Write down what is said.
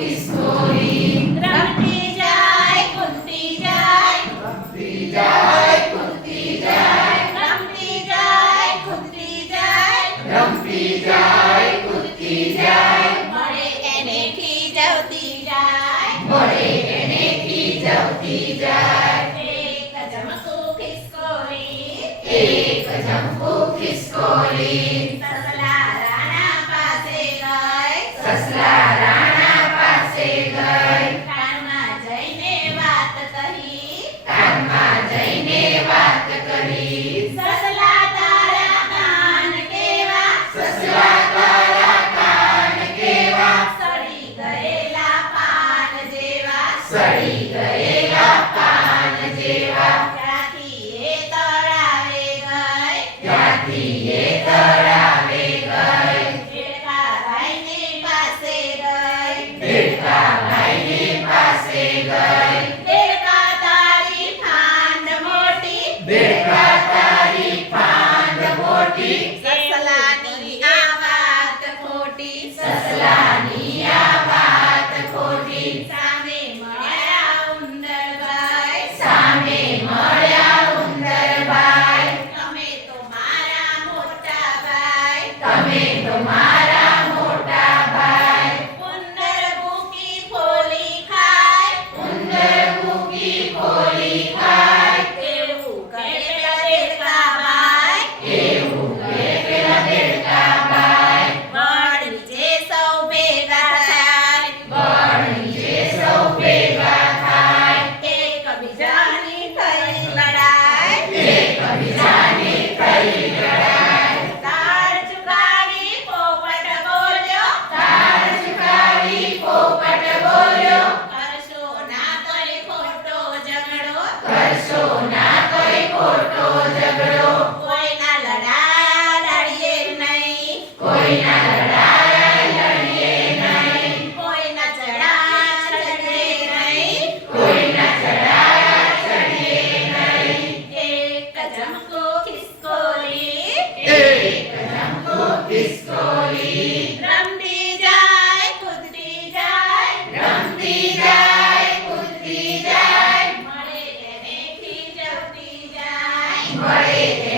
ખિસકોલી રમતી જાય કૂદતી જાય રમતી જાય કૂદતી જાય રમતી જાય કૂદતી જાય રમતી જાય કૂદતી જાય મળે એને ખીજવતી જાય મળે એને ખીજવતી જાય એક જમકું ખિસકોલી એક જંપું ખિસકોલી સસલા રાણા પાસે ગઈ સસલા રાણા પાસે ગઈ કાનમાં જઈને વાત કહી કાનમાં જઈને વાત કરી સસલા તારા કાન કેવા સસલા તારા કાન કેવા સડી ગયેલા પાન જેવા સડી ગયેલા પાન જેવા ત્યાંથી એ તળાવે ગઈ ત્યાંથી એ તળાવે ગઈ દેડકા ભાઈની પાસે ગઈ દેડકા ભાઈની પાસે ગઈ દેડકા તારી ફાંદ મોટી દેડકા તારી ફાંદ મોટી સસલાની આ વાત ખોટી સસલાની આ વાત ખોટી સામે મળ્યા ઉંદરભાઈ સામે મળ્યા ઉંદરભાઈ તમે તો મારા મોટા ભાઈ તમે તો મારા મોટા ભાઈ ઉંદર ભૂકી ફોલી ખાય ઉંદર ભૂકી ખોલી ખાય એવું કહે પેલા દેડકા ભાઈ એવું કે પેલા દેડકા ભાઈ વડ નીચે સૌ ભેગા થાય બળ નીચે સૌ ભેગા થાય એકબીજાની થઈ લડાઈ એકબીજાની થઈ લડાઈ તાળ ચુકાવી પોપટ બોલ્યો તાળ ચુકાવી પોપટ બોલ્યો કરશો ના કોઈ ખોટો ઝઘડો કરશો ના કોઈ ખોટો ઝઘડો કોઈના લડાયા લડીએ નહીં કોઈના લડાયા લડીએ નહીં કોઈના ચડાયા ચડીએ નહીં કોઈના ચડાયા ચડીએ નહીં એક જમકો ખિસકોલી એક જંપો ખિસકોલી રમતી જાય કૂદતી જાય રમતી જાય કૂદતી જાય મળે એને ખીજવતી જાય મળે